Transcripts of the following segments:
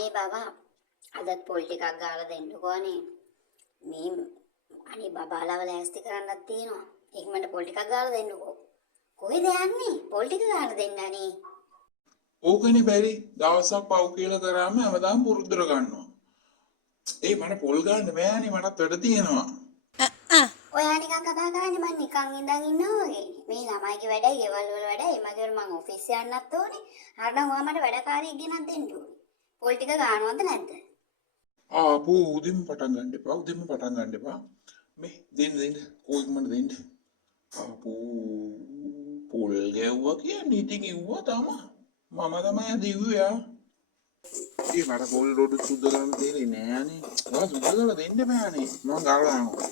අනේ බබා අදත් පොල් ටිකක් ගාලා දෙන්නකෝනේ. මේ අනේ බබාලව ලෑස්ති කරන්නත් තියෙනවා. ඉක්මනට පොල් ටිකක් ගාලා දෙන්නකෝ. කොහෙද යන්නේ? පොල් ටික ගාලා දෙන්නනේ. ඕකනේ බැරි. දවසක් පව් කියලා කරාම හැමදාම පුරුද්දට ගන්නවා. මට පොල් ගන්න බෑනේ මටත් වැඩ තියෙනවා. ඔයා නිකන් කතා කරන්නේ මං නිකන් ඉඳන් ඉන්නවා වගේ. මේ ළමයිගේ වැඩයි, ගෙවල් වල වැඩයි, මගේ මං ඔෆිස් යන්නත් ඕනේ. හරිනම් ඔයා මට වැඩකාරියෙක් ගෙනත් දෙන්න ඕනේ. පොල් ටික ගන්නවද නැද්ද? ආපෝ උදෙම පටන් ගන්න එපා. උදෙම පටන් ගන්න එපා. මේ දෙන්න. කෝයික් මට දෙන්න. ආපෝ පොල් ගැව්වා කියන්නේ ඉතින් ඉව්වා තමයි. මම තමයි දිව්වා. මට පොල් රොඩු සුද්ධ කරන්න දෙන්නේ නෑනේ. ඔයා සුද්ධ කරලා දෙන්න බෑනේ. මම ගාලා දානවා.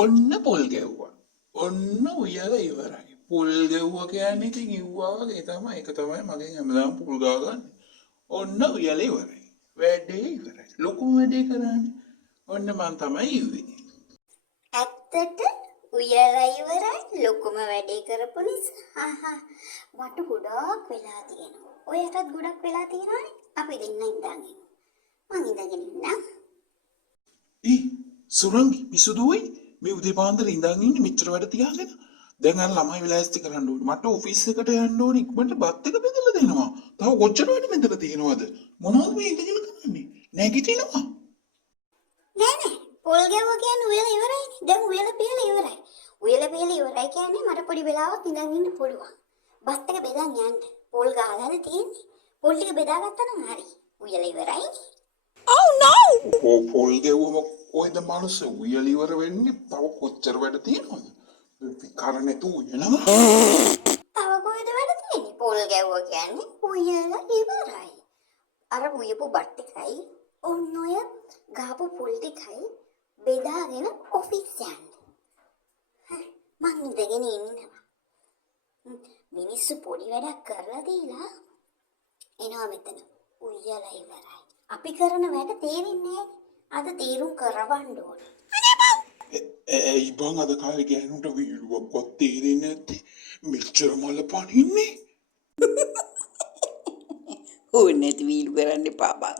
ඔන්න පොල් ගැව්වා. ඔන්න උයලා ඉවරයි. පොල් ගැව්වා කියන්නේ ඉතින් ඉව්වා වගේ තමයි. ඒක තමයි මගෙන් හැමදාම පොල් ගා ගන්න. ඔන්න උයලා ඉවරයි. වැඩේ ඉවරයි. ලොකුම වැඩේ කරන්නේ. ඔන්න මං තමයි ඉව්වේ. ඇත්තට උයලා ඉවරයි ලොකුම වැඩේ කරපු නිසා. මට ගොඩක් වෙලා තියෙනවා. ඔයටත් ගොඩක් වෙලා තියෙනවානේ. අපි දෙන්න ඉඳන්. මං ඉඳගෙන ඉන්නම්. සුරංගි පිසුදුයි මේ උදේ පාන්දර ඉඳන් ඉන්නේ මෙච්චර වැඩ තියාගෙන. දැන් අර ළමයි වෙලාස්ති කරන්න ඕනේ. මට ඔෆිස් එකට යන්න ඕනේ. ඉක්මනට බත් එක බෙදලා දෙනවා. තව කොච්චර වැඩ මෙතන තියෙනවද? මොනවද මේ ඉඳගෙන කරන්නේ? නැගිටිනවා. නෑ. පොල් ගැව්වා කියන්නේ උයලා ඉවරයිනේ. දැන් උයලා පියලා ඉවරයි. උයලා පියලා ඉවරයි කියන්නේ මට පොඩි වෙලාවක් ඉඳන් ඉන්න පුළුවන්. බත් එක බෙදන් යන්න. පොල් ගාලාද තියෙන්නේ. පොල් ටික බෙදාගත්තා නම් හරි. උයලා ඉවරයි. පොල් ගැව්වම කොයිද මනුස්ස උයලා ඉවර වෙන්නේ? තව කොච්චර වැඩ තියෙනවද? විකාරනේ තු එනවා. තව කොහෙද වැඩ තියෙන්නේ? පොල් ගැව්වා කියන්නේ උයලා ඉවරයි. අර උයපු බත් එකයි ඔන්න ඔය ගාපු පොල් ටිකයි බෙදාගෙන ඔෆිස් යන්න. මං ඉඳගෙන ඉන්නවා. මිනිස්සු පොඩි වැඩක් කරලා දීලා එනවා මෙතන. උයලා ඉවරයි. අපි කරන වැඩ තේරෙන්නේ අද තීරුම් කරවන්න ඕන. ඇයි බං අද කාලේ ගෑනුන්ට වීලුවක්වත් තේරෙන්නේ නැත්තේ? මෙච්චර මල පනින්නේ. ඕනේ නැති වීලු කරන්න එපා බං.